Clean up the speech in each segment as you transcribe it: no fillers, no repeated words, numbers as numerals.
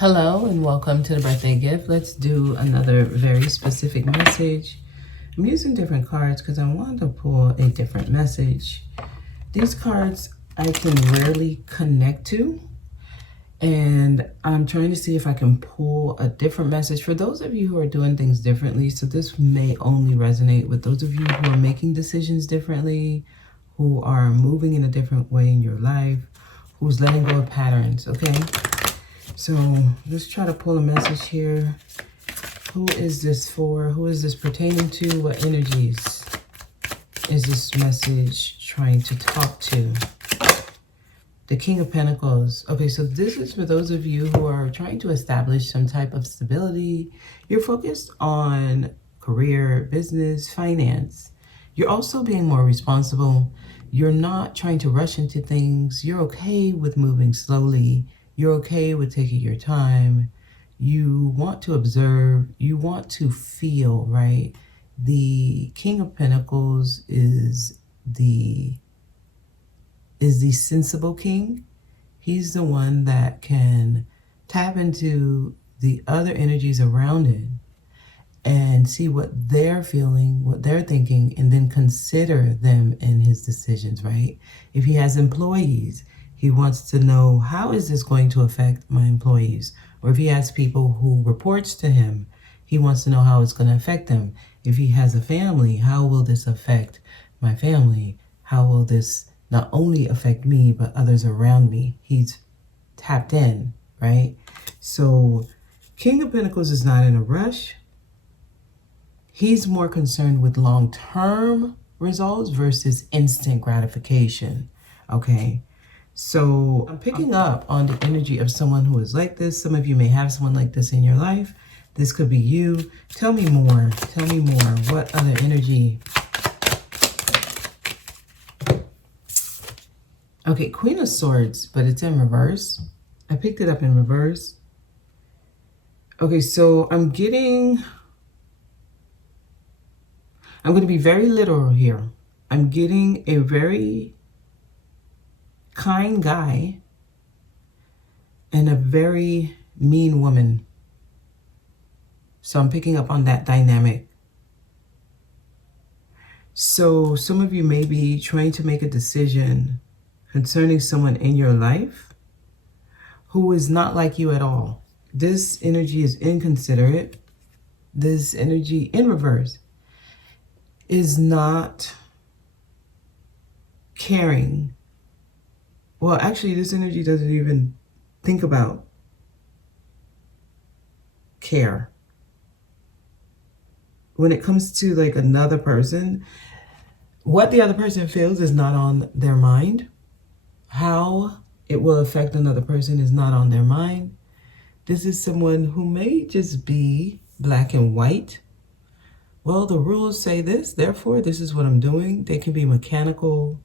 Hello and welcome to the birthday gift. Let's do another very specific message. I'm using different cards because I wanted to pull a different message. These cards I can rarely connect to, and I'm trying to see if I can pull a different message for those of you who are doing things differently. So this may only resonate with those of you who are making decisions differently, who are moving in a different way in your life, who's letting go of patterns, okay? So let's try to pull a message here. Who is this for? Who is this pertaining to? What energies is this message trying to talk to? The King of Pentacles. Okay, so this is for those of you who are trying to establish some type of stability. You're focused on career, business, finance. You're also being more responsible. You're not trying to rush into things. You're okay with moving slowly. You're okay with taking your time. You want to observe. You want to feel, right? The King of Pentacles is the sensible king. He's the one that can tap into the other energies around it and see what they're feeling, what they're thinking, and then consider them in his decisions, right? If he has employees, he wants to know, how is this going to affect my employees? Or if he has people who reports to him, he wants to know how it's going to affect them. If he has a family, how will this affect my family? How will this not only affect me, but others around me? He's tapped in, right? So King of Pentacles is not in a rush. He's more concerned with long-term results versus instant gratification, okay? So I'm picking up on the energy of someone who is like this. Some of you may have someone like this in your life. This could be you. Tell me more. Tell me more. What other energy? Okay, Queen of Swords, but it's in reverse. I picked it up in reverse. Okay, so I'm going to be very literal here. I'm getting a very kind guy and a very mean woman. So I'm picking up on that dynamic. So some of you may be trying to make a decision concerning someone in your life who is not like you at all. This energy is inconsiderate. This energy in reverse is not caring. Well, actually, this energy doesn't even think about care. When it comes to like another person, what the other person feels is not on their mind. How it will affect another person is not on their mind. This is someone who may just be black and white. Well, the rules say this, therefore this is what I'm doing. They can be mechanical.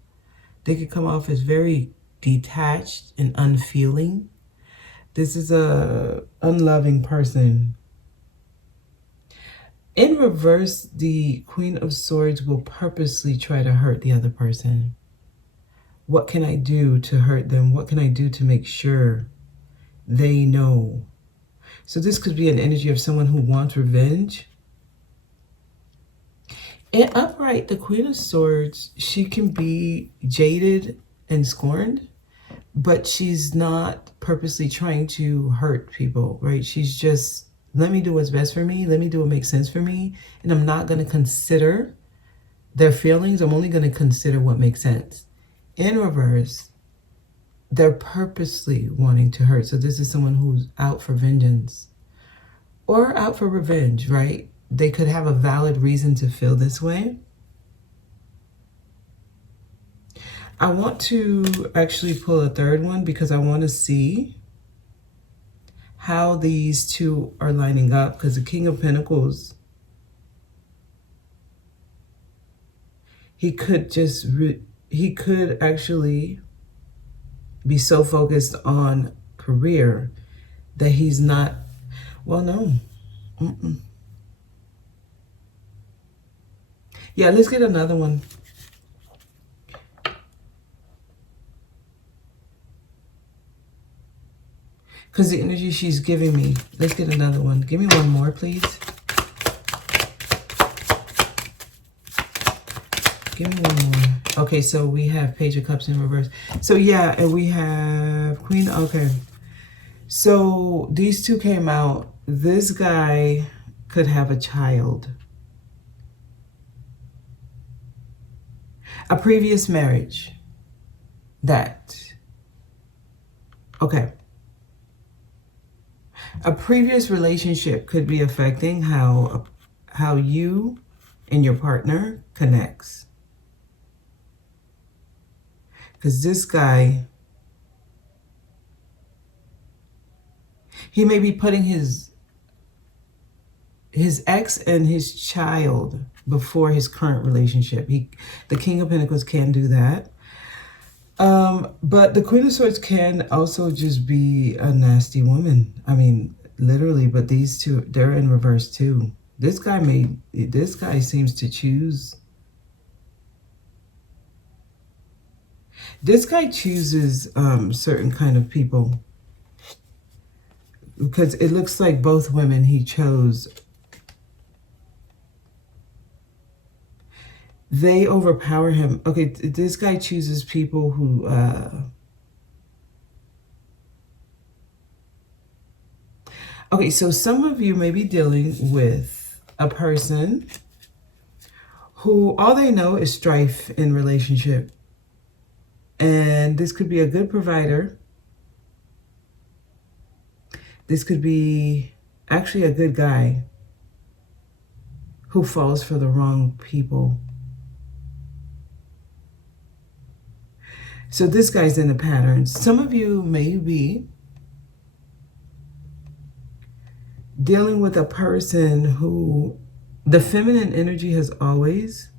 They could come off as very detached and unfeeling. This is a unloving person. In reverse, the Queen of Swords will purposely try to hurt the other person. What can I do to hurt them? What can I do to make sure they know? So this could be an energy of someone who wants revenge. And upright, the Queen of Swords, she can be jaded and scorned, but she's not purposely trying to hurt people, right? She's just, let me do what's best for me. Let me do what makes sense for me. And I'm not going to consider their feelings. I'm only going to consider what makes sense. In reverse, they're purposely wanting to hurt. So this is someone who's out for vengeance or out for revenge, right? They could have a valid reason to feel this way. I want to actually pull a third one because I want to see how these two are lining up, because the King of Pentacles, he could actually be so focused on career that he's not, well, no. Yeah, let's get another one. Because the energy she's giving me. Let's get another one. Give me one more, please. Give me one more. Okay, so we have Page of Cups in reverse. So yeah, and we have Queen. Okay. So these two came out. This guy could have a child. A previous marriage. That. Okay. A previous relationship could be affecting how you and your partner connects. Because this guy, he may be putting his ex and his child before his current relationship. The King of Pentacles can do that. But the Queen of Swords can also just be a nasty woman. I mean, literally, but these two, they're in reverse too. This guy seems to choose. This guy chooses certain kind of people. Because it looks like both women he chose, they overpower him. Okay, this guy chooses people who okay, so some of you may be dealing with a person who all they know is strife in relationship. And this could be a good provider. This could be actually a good guy who falls for the wrong people. So this guy's in a pattern. Some of you may be dealing with a person who the feminine energy has always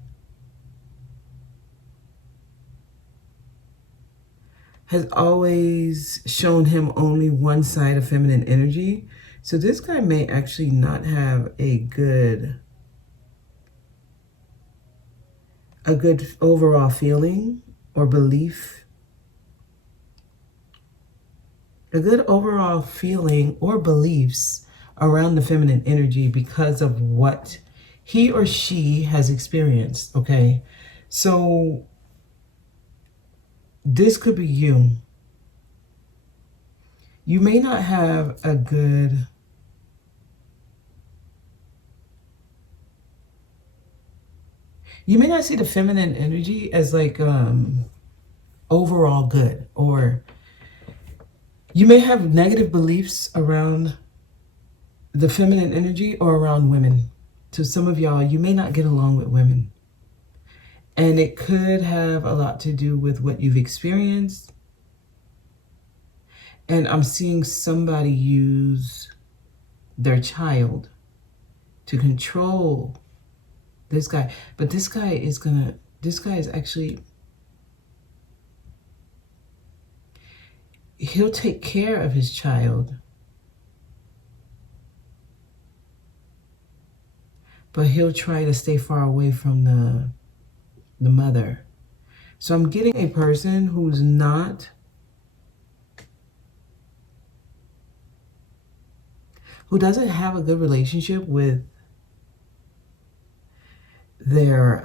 shown him only one side of feminine energy. So this guy may actually not have a good overall feeling or belief. A good overall feeling or beliefs around the feminine energy because of what he or she has experienced, okay? So this could be you. You may not have a good you may not see the feminine energy as like overall good, or you may have negative beliefs around the feminine energy or around women. So some of y'all, you may not get along with women. And it could have a lot to do with what you've experienced. And I'm seeing somebody use their child to control this guy. But this guy is actually, he'll take care of his child. But he'll try to stay far away from the mother. So I'm getting a person who's not, who doesn't have a good relationship with their,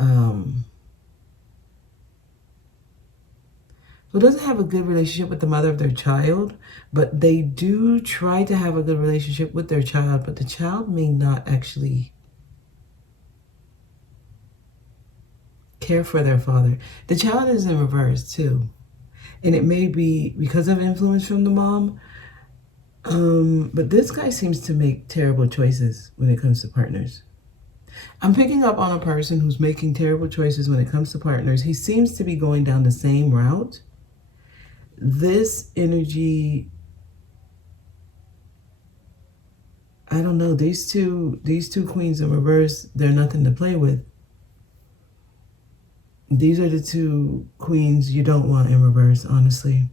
who doesn't have a good relationship with the mother of their child, but they do try to have a good relationship with their child, but the child may not actually care for their father. The child is in reverse too. And it may be because of influence from the mom. But this guy seems to make terrible choices when it comes to partners. I'm picking up on a person who's making terrible choices when it comes to partners. He seems to be going down the same route. This energy, I don't know, these two queens in reverse, they're nothing to play with. These are the two queens you don't want in reverse, honestly.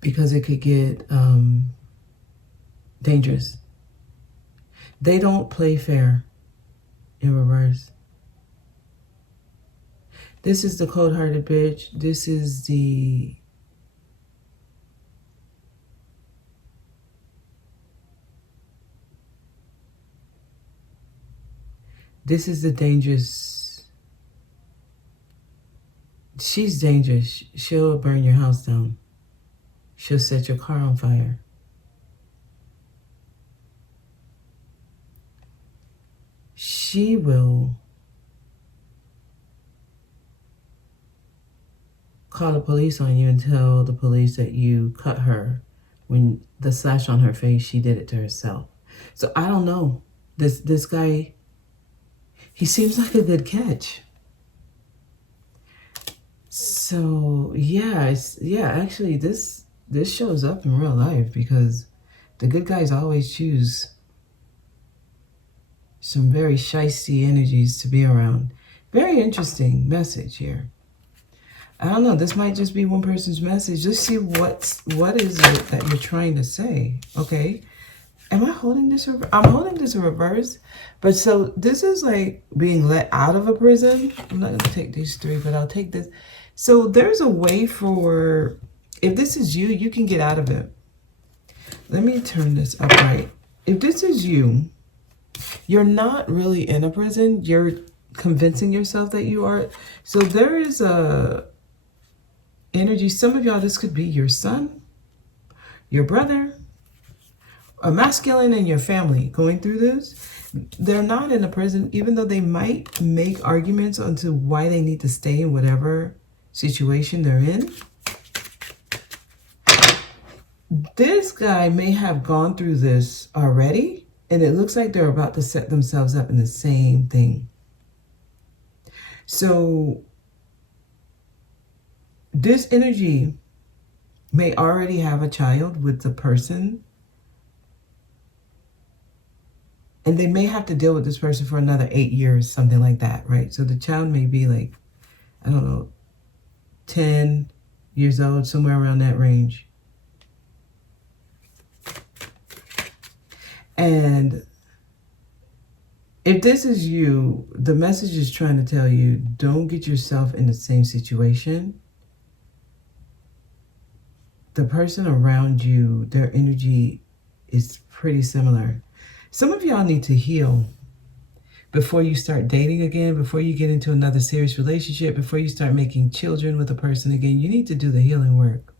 Because it could get dangerous. They don't play fair in reverse. This is the cold-hearted bitch. This is the This is the dangerous. She's dangerous. She'll burn your house down. She'll set your car on fire. She will call the police on you and tell the police that you cut her. When the slash on her face, she did it to herself. So I don't know. This guy, he seems like a good catch. So yeah, actually this shows up in real life because the good guys always choose some very shisty energies to be around. Very interesting message here. I don't know, this might just be one person's message. Just see what is it that you're trying to say, okay? Am I holding this? I'm holding this in reverse. But so this is like being let out of a prison. I'm not going to take these three, but I'll take this. So there's a way for, if this is you, you can get out of it. Let me turn this upright. If this is you, you're not really in a prison. You're convincing yourself that you are. So there is a energy. Some of y'all, this could be your son, your brother, a masculine in your family going through this. They're not in a prison, even though they might make arguments onto why they need to stay in whatever situation they're in. This guy may have gone through this already, and it looks like they're about to set themselves up in the same thing. So this energy may already have a child with the person, and they may have to deal with this person for another 8 years, something like that, right? So the child may be like, I don't know, 10 years old, somewhere around that range. And if this is you, the message is trying to tell you, don't get yourself in the same situation. The person around you, their energy is pretty similar. Some of y'all need to heal before you start dating again, before you get into another serious relationship, before you start making children with a person again. You need to do the healing work.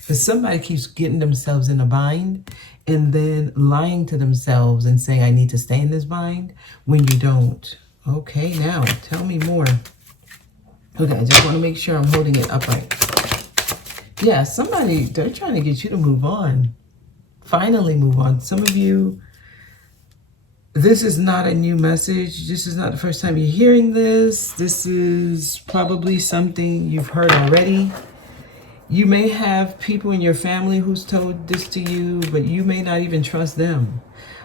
Because somebody keeps getting themselves in a bind and then lying to themselves and saying, I need to stay in this bind when you don't. Okay, now tell me more. Okay, I just want to make sure I'm holding it upright. Yeah, somebody, they're trying to get you to move on. Finally move on. Some of you, this is not a new message. This is not the first time you're hearing this. This is probably something you've heard already. You may have people in your family who's told this to you, but you may not even trust them.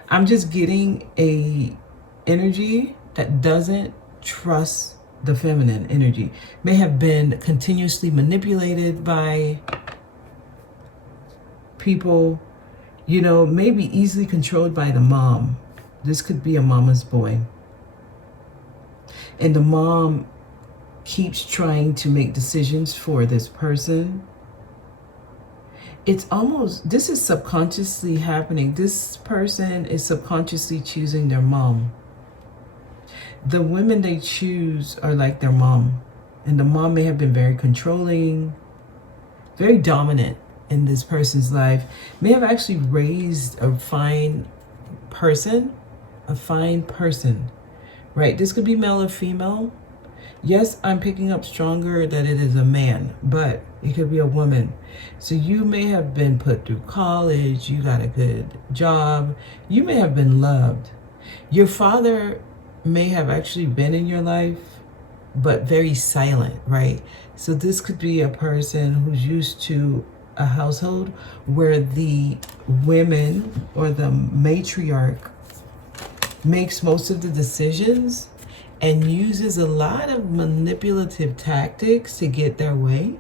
I'm just getting a energy that doesn't trust the feminine energy. May have been continuously manipulated by people, you know, maybe easily controlled by the mom. This could be a mama's boy. And the mom keeps trying to make decisions for this person. It's almost, this is subconsciously happening. This person is subconsciously choosing their mom. The women they choose are like their mom. And the mom may have been very controlling, very dominant in this person's life, may have actually raised a fine person, right? This could be male or female. Yes, I'm picking up stronger that it is a man, but it could be a woman. So you may have been put through college, you got a good job, you may have been loved. Your father may have actually been in your life, but very silent, right? So this could be a person who's used to a household where the women or the matriarch makes most of the decisions and uses a lot of manipulative tactics to get their way.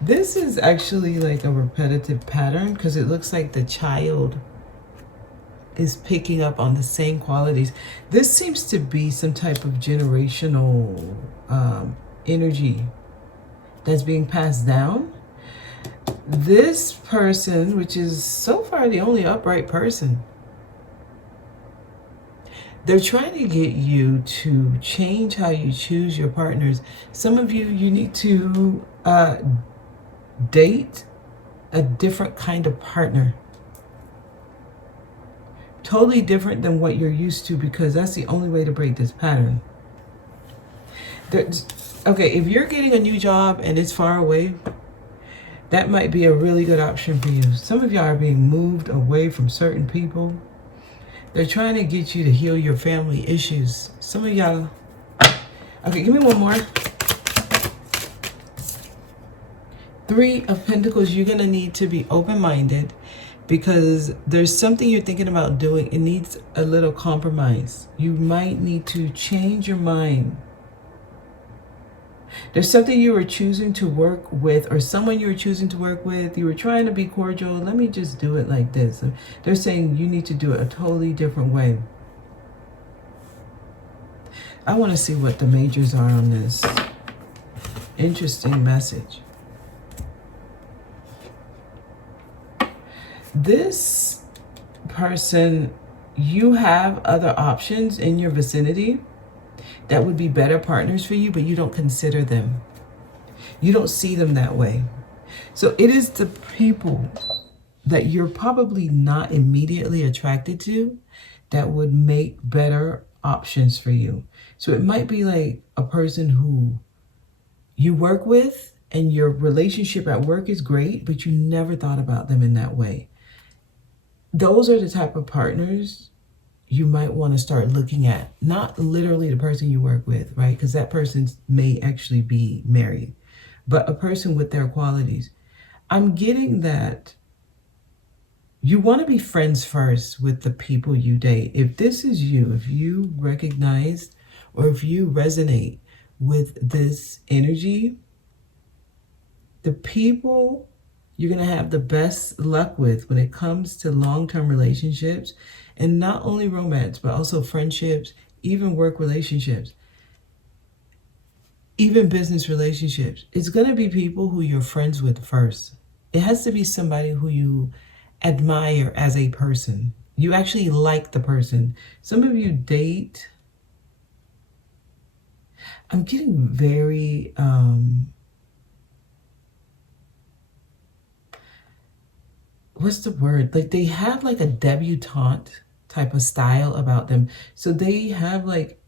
This is actually like a repetitive pattern because it looks like the child is picking up on the same qualities. This seems to be some type of generational energy that's being passed down. This person, which is so far the only upright person, They're trying to get you to change how you choose your partners. Some of you, you need to date a different kind of partner. Totally different than what you're used to, because that's the only way to break this pattern. Okay, if you're getting a new job and it's far away, that might be a really good option for you. Some of y'all are being moved away from certain people. They're trying to get you to heal your family issues. Some of y'all... Okay, give me one more. 3 of Pentacles, you're going to need to be open-minded, because there's something you're thinking about doing. It needs a little compromise. You might need to change your mind. There's something you were choosing to work with, or someone you were choosing to work with. You were trying to be cordial. Let me just do it like this. They're saying you need to do it a totally different way. I want to see what the majors are on this. Interesting message. This person, you have other options in your vicinity that would be better partners for you, but you don't consider them. You don't see them that way. So it is the people that you're probably not immediately attracted to that would make better options for you. So it might be like a person who you work with and your relationship at work is great, but you never thought about them in that way. Those are the type of partners you might want to start looking at. Not literally the person you work with, right? Because that person may actually be married, but a person with their qualities. I'm getting that you want to be friends first with the people you date. If this is you, if you recognize or if you resonate with this energy, the people you're going to have the best luck with when it comes to long-term relationships, and not only romance, but also friendships, even work relationships, even business relationships. It's going to be people who you're friends with first. It has to be somebody who you admire as a person. You actually like the person. Some of you date. I'm getting very... what's the word? Like they have like a debutante type of style about them. So they have like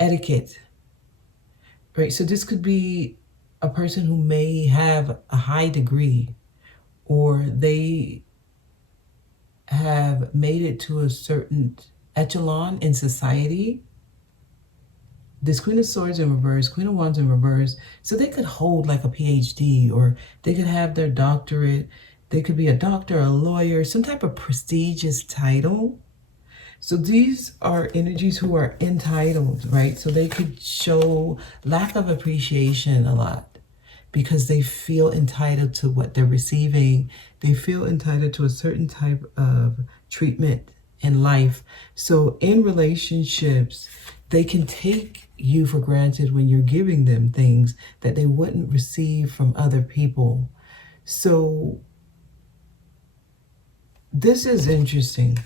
etiquette, right? So this could be a person who may have a high degree, or they have made it to a certain echelon in society. This Queen of Swords in reverse, Queen of Wands in reverse. So they could hold like a PhD, or they could have their doctorate. They could be a doctor, a lawyer, some type of prestigious title. So these are energies who are entitled, right? So they could show lack of appreciation a lot because they feel entitled to what they're receiving. They feel entitled to a certain type of treatment in life. So in relationships, they can take you for granted when you're giving them things that they wouldn't receive from other people. So this is interesting.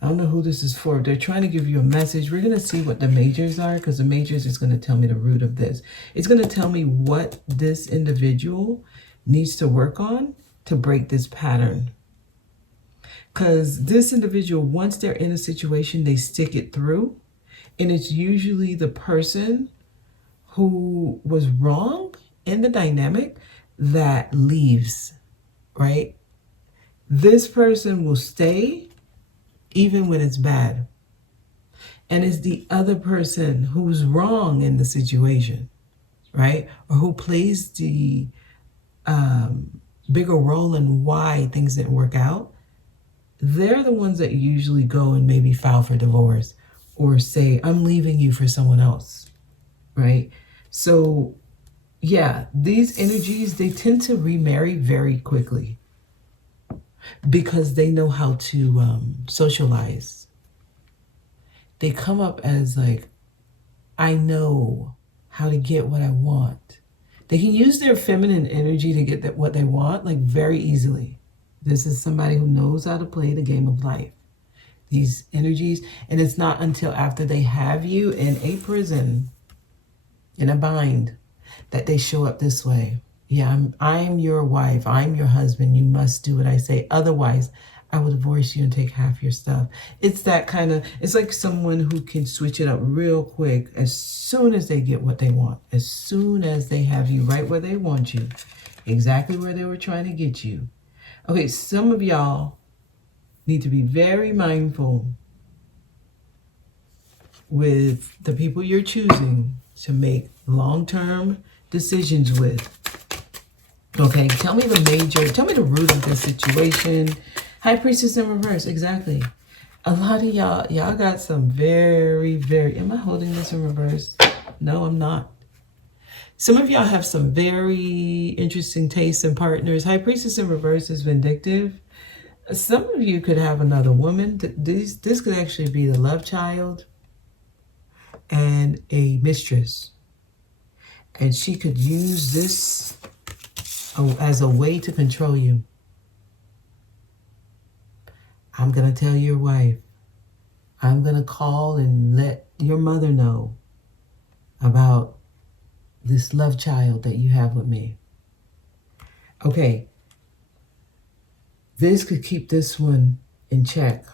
I don't know who this is for. They're trying to give you a message. We're going to see what the majors are, because the majors is going to tell me the root of this. It's going to tell me what this individual needs to work on to break this pattern. Because this individual, once they're in a situation, they stick it through. And it's usually the person who was wrong in the dynamic that leaves, right? This person will stay even when it's bad. And it's the other person who's wrong in the situation, right? Or who plays the bigger role in why things didn't work out. They're the ones that usually go and maybe file for divorce or say, I'm leaving you for someone else, right? So yeah, these energies, they tend to remarry very quickly because they know how to socialize. They come up as like, I know how to get what I want. They can use their feminine energy to get what they want, like very easily. This is somebody who knows how to play the game of life. these energies. And it's not until after they have you in a prison, in a bind, that they show up this way. Yeah, I'm your wife. I'm your husband. You must do what I say. Otherwise, I will divorce you and take half your stuff. It's that kind of, it's like someone who can switch it up real quick as soon as they get what they want. As soon as they have you right where they want you. Exactly where they were trying to get you. Okay, some of y'all need to be very mindful with the people you're choosing to make long-term decisions with. Okay, tell me the root of this situation. High Priestess in reverse, exactly. A lot of y'all got some very, am I holding this in reverse? No, I'm not. Some of y'all have some very interesting tastes in partners. High Priestess in reverse is vindictive. Some of you could have another woman. This could actually be the love child and a mistress. And she could use this as a way to control you. I'm going to tell your wife. I'm going to call and let your mother know about this love child that you have with me. Okay. This could keep this one in check.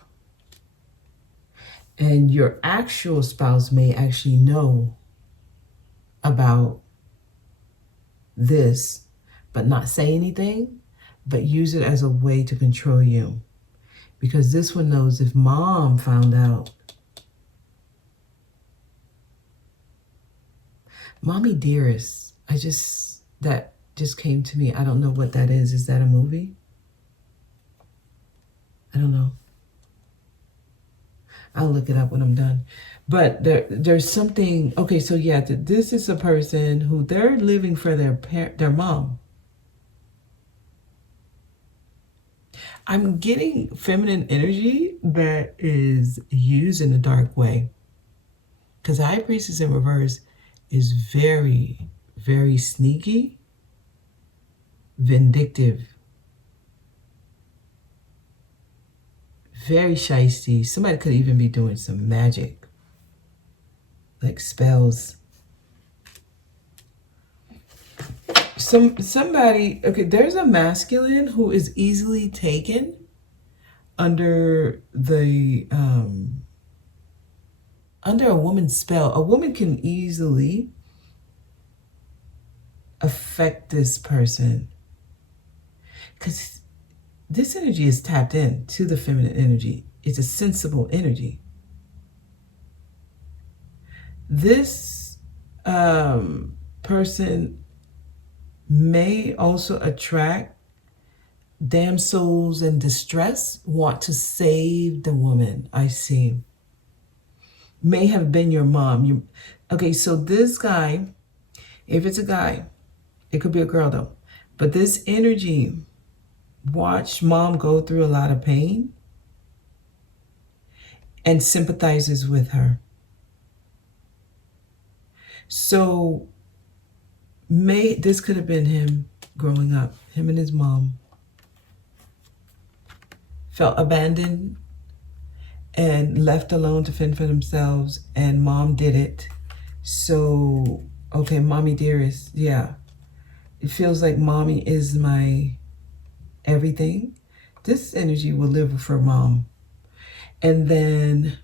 And your actual spouse may actually know about this, but not say anything, but use it as a way to control you. Because this one knows if mom found out. Mommy Dearest, that just came to me. I don't know what that is. Is that a movie? I don't know. I'll look it up when I'm done. But there's something. Okay, so yeah, this is a person who they're living for their mom. I'm getting feminine energy that is used in a dark way. Because High Priestess in reverse is very, very sneaky, vindictive, very shisty. Somebody could even be doing some magic, like spells. Somebody, okay, there's a masculine who is easily taken under a woman's spell. A woman can easily affect this person because this energy is tapped in to the feminine energy. It's a sensible energy. This person may also attract damsels in distress, want to save the woman. I see. May have been your mom. Okay, so this guy, if it's a guy, it could be a girl though, but this energy, watch mom go through a lot of pain and sympathizes with her. So this could have been him growing up, him and his mom felt abandoned and left alone to fend for themselves, and mom did it. So, okay, mommy dearest, yeah. It feels like mommy is my everything. This energy will live for mom. And then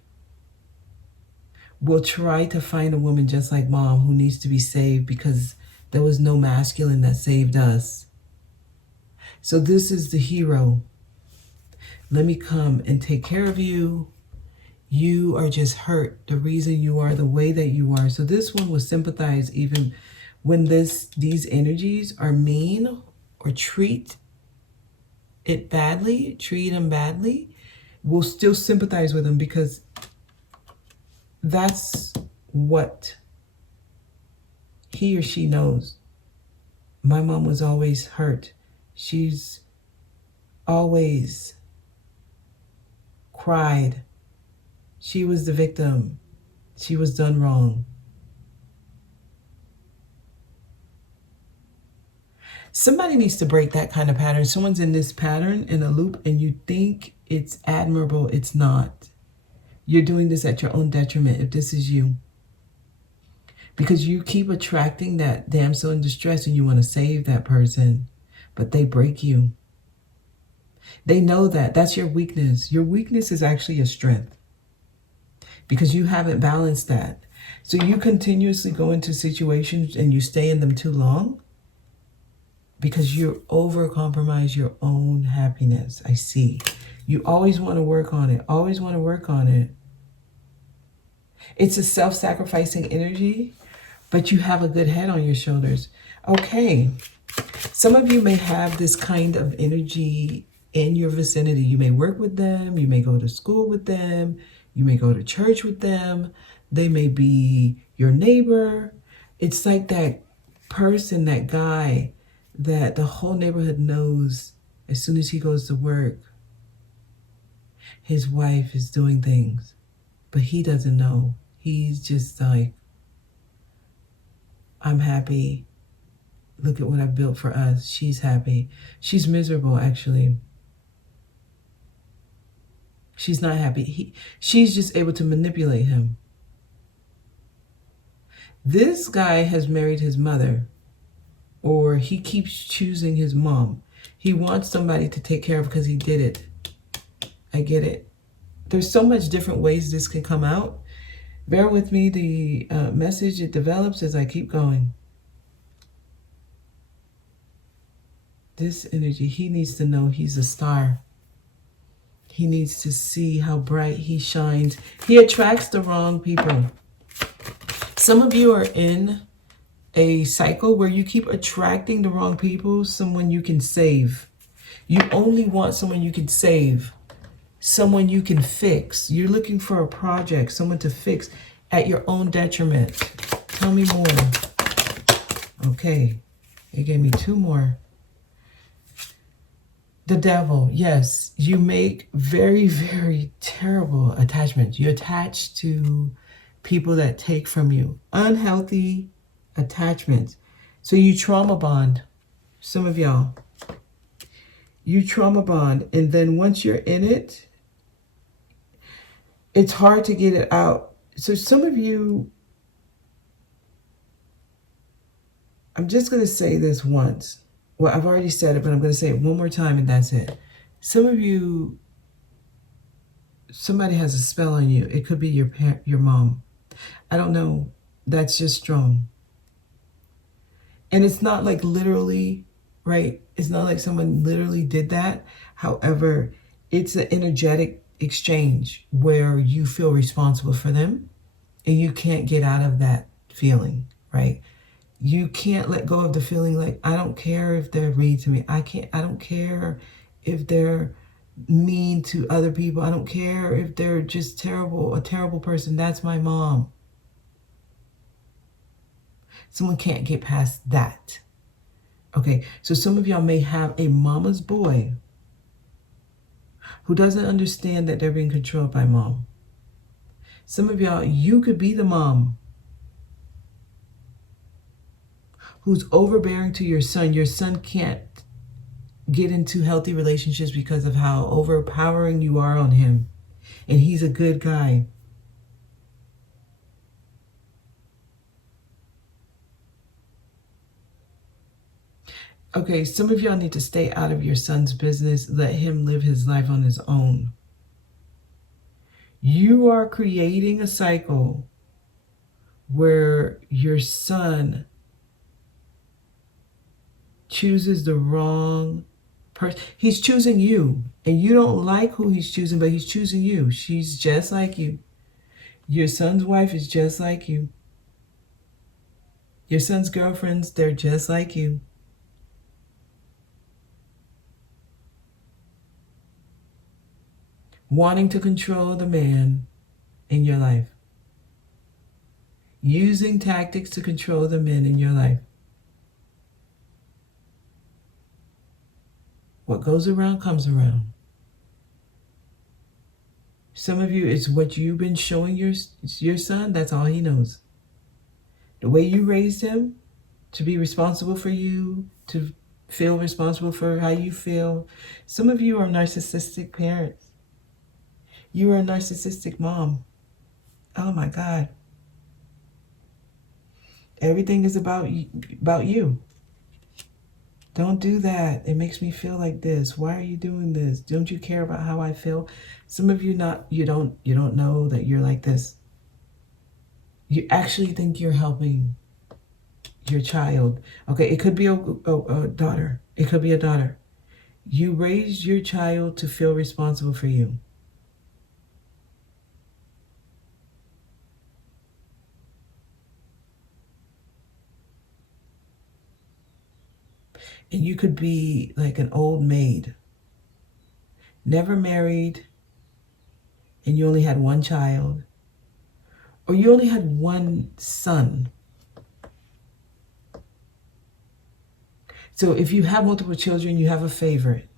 we'll try to find a woman just like mom who needs to be saved because there was no masculine that saved us. So this is the hero. Let me come and take care of you. You are just hurt. The reason you are the way that you are. So this one will sympathize even when these energies are mean or treat them badly. We'll still sympathize with them because that's what he or she knows. My mom was always hurt. She's always cried. She was the victim. She was done wrong. Somebody needs to break that kind of pattern. Someone's in this pattern, in a loop, and you think it's admirable. It's not. You're doing this at your own detriment if this is you. Because you keep attracting that damsel in distress and you want to save that person, but they break you. They know that. That's your weakness. Your weakness is actually a strength because you haven't balanced that. So you continuously go into situations and you stay in them too long because you over-compromise your own happiness. I see. You always want to work on it. Always want to work on it. It's a self-sacrificing energy, but you have a good head on your shoulders. Okay. Some of you may have this kind of energy in your vicinity. You may work with them. You may go to school with them. You may go to church with them. They may be your neighbor. It's like that person, that guy that the whole neighborhood knows as soon as he goes to work, his wife is doing things, but he doesn't know. He's just like, I'm happy. Look at what I built for us. She's happy. She's miserable, actually. She's not happy. She's just able to manipulate him. This guy has married his mother, or he keeps choosing his mom. He wants somebody to take care of because he did it. I get it. There's so much different ways this can come out. Bear with me. The message, it develops as I keep going. This energy, he needs to know he's a star. He needs to see how bright he shines. He attracts the wrong people. Some of you are in a cycle where you keep attracting the wrong people, someone you can save. You only want someone you can save, someone you can fix. You're looking for a project, someone to fix at your own detriment. Tell me more. Okay, it gave me two more. The devil, yes, you make very, very terrible attachments. You attach to people that take from you. Unhealthy attachments. So you trauma bond. Some of y'all. You trauma bond. And then once you're in it, it's hard to get it out. So some of you, I'm just going to say this once. Well, I've already said it, but I'm going to say it one more time and that's it. Some of you, somebody has a spell on you. It could be your mom. I don't know. That's just strong. And it's not like literally, right? It's not like someone literally did that. However, it's an energetic exchange where you feel responsible for them and you can't get out of that feeling, right? You can't let go of the feeling like, I don't care if they're rude to me. I don't care if they're mean to other people. I don't care if they're just a terrible person. That's my mom. Someone can't get past that. Okay, so some of y'all may have a mama's boy who doesn't understand that they're being controlled by mom. Some of y'all, you could be the mom who's overbearing to your son. Your son can't get into healthy relationships because of how overpowering you are on him. And he's a good guy. Okay, some of y'all need to stay out of your son's business. Let him live his life on his own. You are creating a cycle where your son chooses the wrong person. He's choosing you, and you don't like who he's choosing, but he's choosing you. She's just like you. Your son's wife is just like you. Your son's girlfriends, they're just like you. Wanting to control the man in your life. Using tactics to control the men in your life. What goes around comes around. Some of you, it's what you've been showing your son. That's all he knows. The way you raised him to be responsible for you, to feel responsible for how you feel. Some of you are narcissistic parents. You were a narcissistic mom. Oh my God. Everything is about you. Don't do that. It makes me feel like this. Why are you doing this? Don't you care about how I feel? Some of you don't know that you're like this. You actually think you're helping your child. Okay, it could be a daughter. It could be a daughter. You raised your child to feel responsible for you. And you could be like an old maid, never married, and you only had one child, or you only had one son. So if you have multiple children, you have a favorite.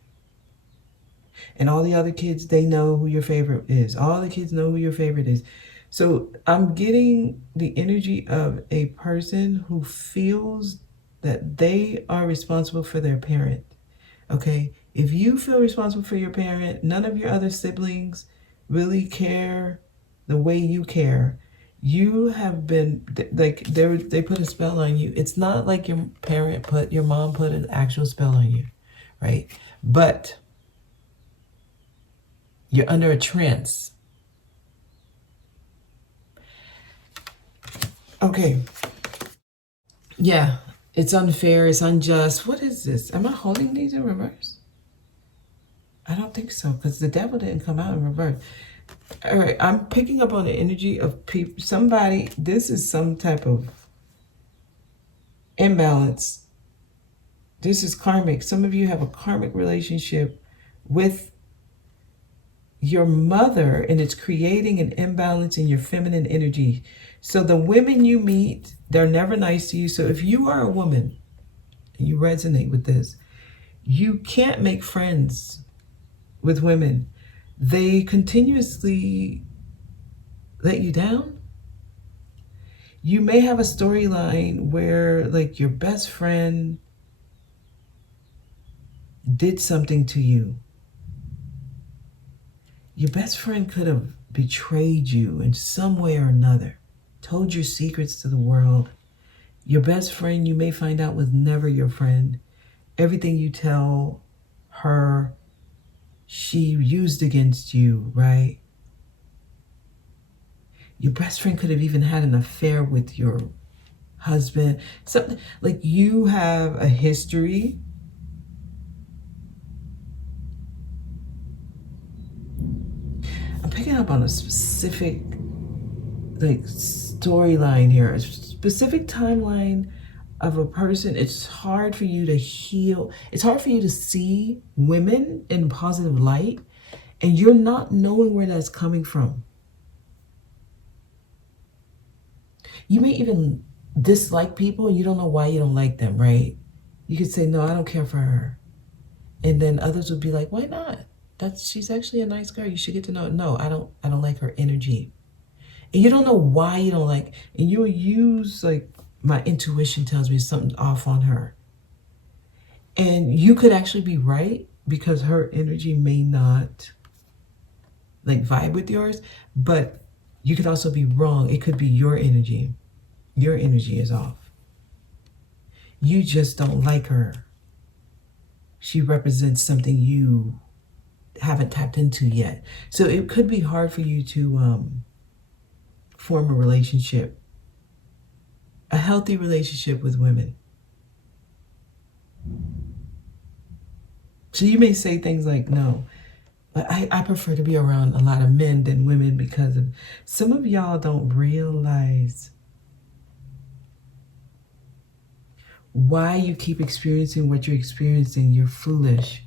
And all the other kids, they know who your favorite is. All the kids know who your favorite is. So I'm getting the energy of a person who feels that they are responsible for their parent. Okay? If you feel responsible for your parent, none of your other siblings really care the way you care. You have been, like, they put a spell on you. It's not like your mom put an actual spell on you, right? But you're under a trance. Okay. Yeah, it's unfair, it's unjust. What is this? Am I holding these in reverse? I don't think so, because the devil didn't come out in reverse. All right, I'm picking up on the energy of people. Somebody, this is some type of imbalance. This is karmic. Some of you have a karmic relationship with your mother, and it's creating an imbalance in your feminine energy. So the women you meet, they're never nice to you. So if you are a woman and you resonate with this, you can't make friends with women. They continuously let you down. You may have a storyline where, like, your best friend did something to you. Your best friend could have betrayed you in some way or another, told your secrets to the world. Your best friend, you may find out, was never your friend. Everything you tell her, she used against you, right? Your best friend could have even had an affair with your husband. Something like, you have a history. I'm picking up on a specific, like, storyline here, a specific timeline of a person. It's hard for you to heal. It's hard for you to see women in positive light, and you're not knowing where that's coming from. You may even dislike people and you don't know why you don't like them, right? You could say, no, I don't care for her. And then others would be like, why not? She's actually a nice girl. You should get to know it. No, I don't like her energy. And you don't know why you don't like, and you'll use, like, my intuition tells me something's off on her. And you could actually be right, because her energy may not, like, vibe with yours, but you could also be wrong. It could be your energy. Your energy is off. You just don't like her. She represents something you haven't tapped into yet. So it could be hard for you to form a relationship, a healthy relationship with women. So you may say things like, no, but I prefer to be around a lot of men than women, because of, some of y'all don't realize why you keep experiencing what you're experiencing. You're foolish.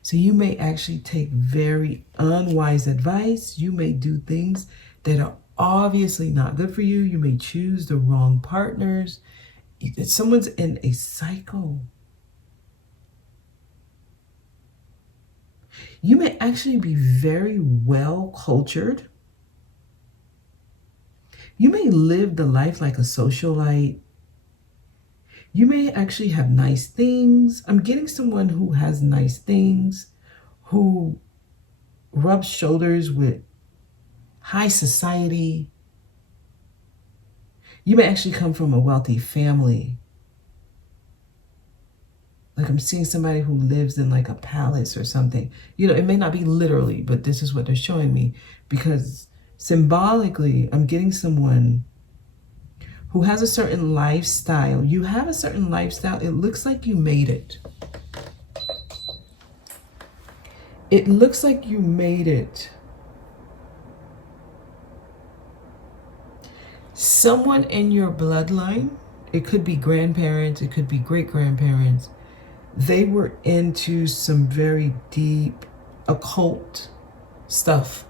So you may actually take very unwise advice. You may do things that are obviously not good for you. You may choose the wrong partners. Someone's in a cycle. You may actually be very well cultured. You may live the life like a socialite. You may actually have nice things. I'm getting someone who has nice things, who rub shoulders with high society. You may actually come from a wealthy family. Like I'm seeing somebody who lives in like a palace or something. You know, it may not be literally, but this is what they're showing me. Because symbolically, I'm getting someone who has a certain lifestyle. You have a certain lifestyle. It looks like you made it. It looks like you made it. Someone in your bloodline, it could be grandparents, it could be great-grandparents, they were into some very deep occult stuff.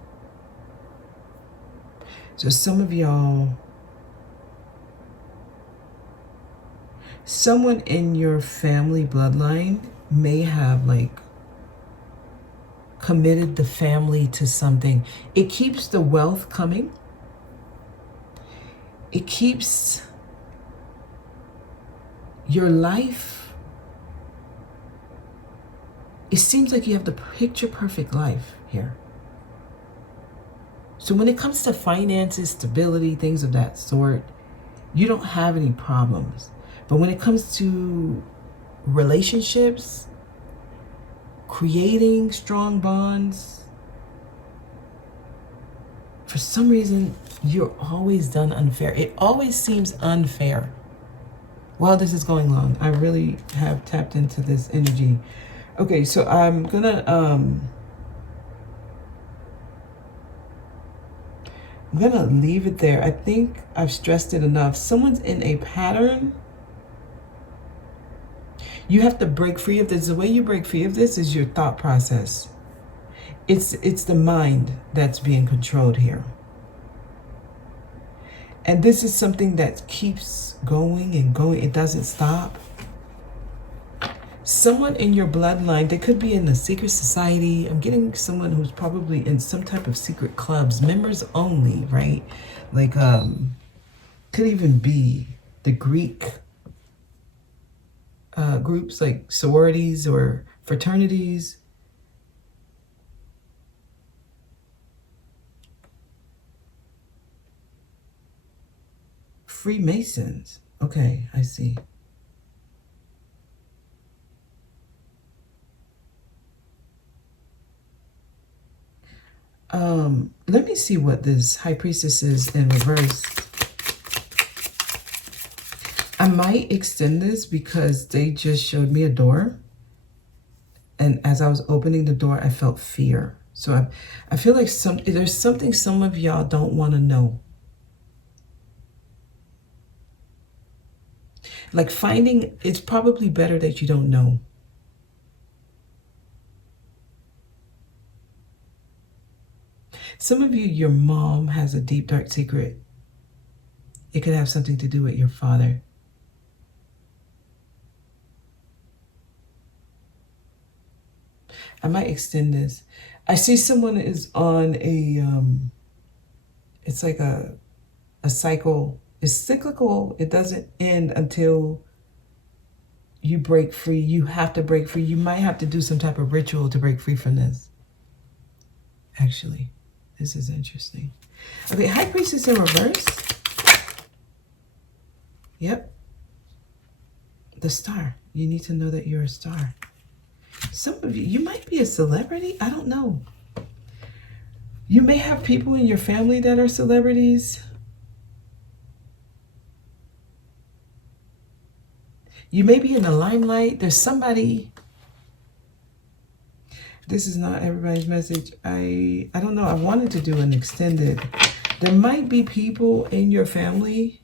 So some of y'all, someone in your family bloodline may have like committed the family to something. It keeps the wealth coming. It keeps your life. It seems like you have the picture perfect life here. So when it comes to finances, stability, things of that sort, you don't have any problems. But when it comes to relationships, creating strong bonds, for some reason, you're always done unfair. It always seems unfair. While this is going on, I really have tapped into this energy. Okay, so I'm gonna leave it there. I think I've stressed it enough. Someone's in a pattern. You have to break free of this. The way you break free of this is your thought process. It's the mind that's being controlled here. And this is something that keeps going and going. It doesn't stop. Someone in your bloodline, they could be in a secret society. I'm getting someone who's probably in some type of secret clubs, members only, right? Like, could even be the Greek groups like sororities or fraternities. Freemasons. Okay, I see. Let me see what this High Priestess is in reverse. I might extend this because they just showed me a door. And as I was opening the door, I felt fear. So I feel like there's something some of y'all don't want to know. Like finding, it's probably better that you don't know. Some of you, your mom has a deep, dark secret. It could have something to do with your father. I might extend this. I see someone is on a, it's like a cycle. It's cyclical. It doesn't end until you break free. You have to break free. You might have to do some type of ritual to break free from this. Actually, this is interesting. Okay, High Priestess in reverse. Yep. The star. You need to know that you're a star. Some of you might be a celebrity. I don't know. You may have people in your family that are celebrities. You may be in the limelight. There's somebody. This is not everybody's message. I don't know. I wanted to do an extended. There might be people in your family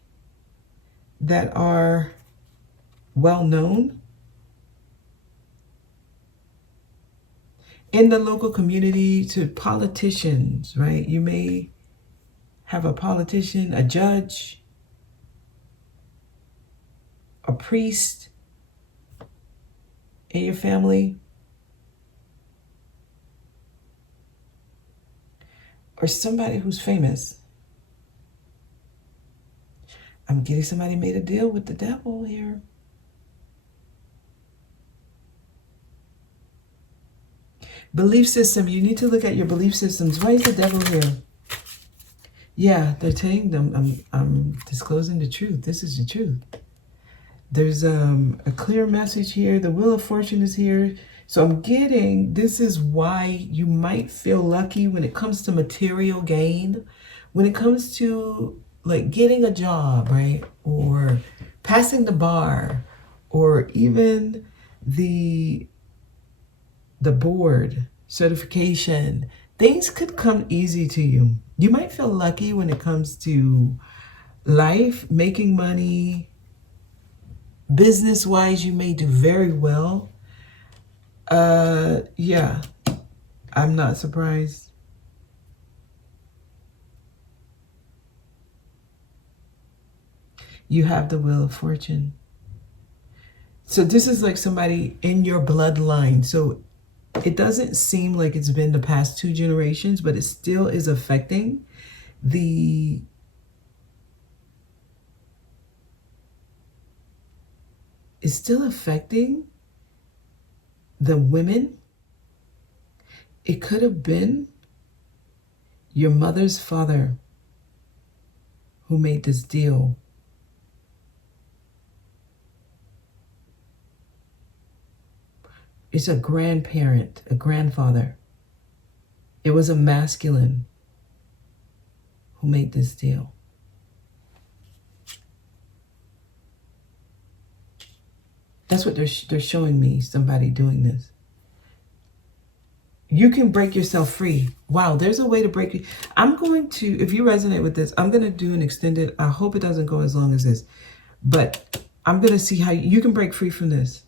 that are well known in the local community, to politicians, right? You may have a politician, a judge, a priest in your family, or somebody who's famous. I'm getting somebody made a deal with the devil here. Belief system. You need to look at your belief systems. Why is the devil here? Yeah, they're telling them, I'm disclosing the truth. This is the truth. There's a clear message here. The Wheel of Fortune is here. So I'm getting, this is why you might feel lucky when it comes to material gain, when it comes to like getting a job, right? Or passing the bar, or even the board certification. Things could come easy to you. You might feel lucky when it comes to life, making money. Business-wise, you may do very well. Yeah, I'm not surprised. You have the Wheel of Fortune. So this is like somebody in your bloodline. So it doesn't seem like it's been the past 2 generations, but it still is affecting the women. It could have been your mother's father who made this deal. It's a grandparent, a grandfather. It was a masculine who made this deal. That's what they're showing me, somebody doing this. You can break yourself free. Wow, there's a way to break it. I'm going to, if you resonate with this, I'm going to do an extended, I hope it doesn't go as long as this, but I'm going to see how you can break free from this.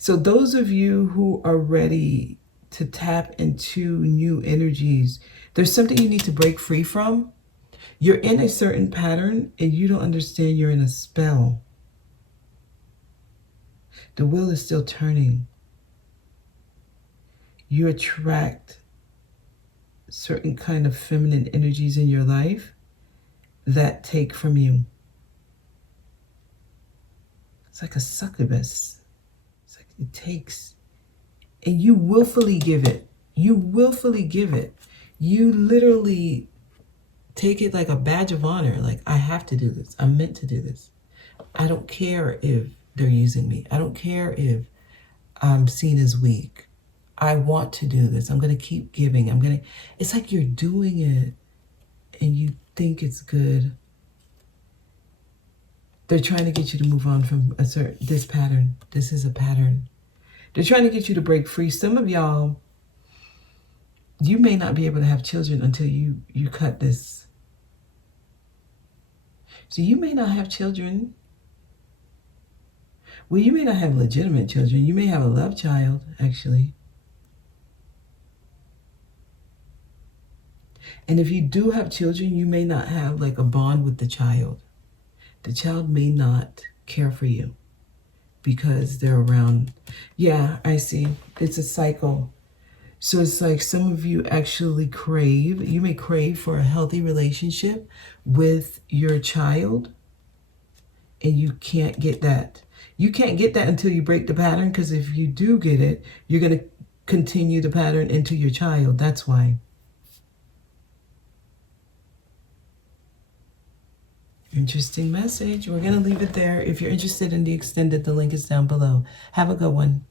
So those of you who are ready to tap into new energies, there's something you need to break free from. You're in a certain pattern and you don't understand you're in a spell. The wheel is still turning. You attract certain kind of feminine energies in your life that take from you. It's like a succubus. It's like it takes. And you willfully give it. You willfully give it. You literally take it like a badge of honor. Like, I have to do this. I'm meant to do this. I don't care if they're using me. I don't care if I'm seen as weak. I want to do this. I'm going to keep giving. It's like you're doing it and you think it's good. They're trying to get you to move on from this pattern. This is a pattern. They're trying to get you to break free. Some of y'all, you may not be able to have children until you cut this. So you may not have children. Well, you may not have legitimate children. You may have a love child, actually. And if you do have children, you may not have like a bond with the child. The child may not care for you because they're around. Yeah, I see. It's a cycle. So it's like some of you actually you may crave for a healthy relationship with your child, and you can't get that. You can't get that until you break the pattern, because if you do get it, you're going to continue the pattern into your child. That's why. Interesting message. We're going to leave it there. If you're interested in the extended, the link is down below. Have a good one.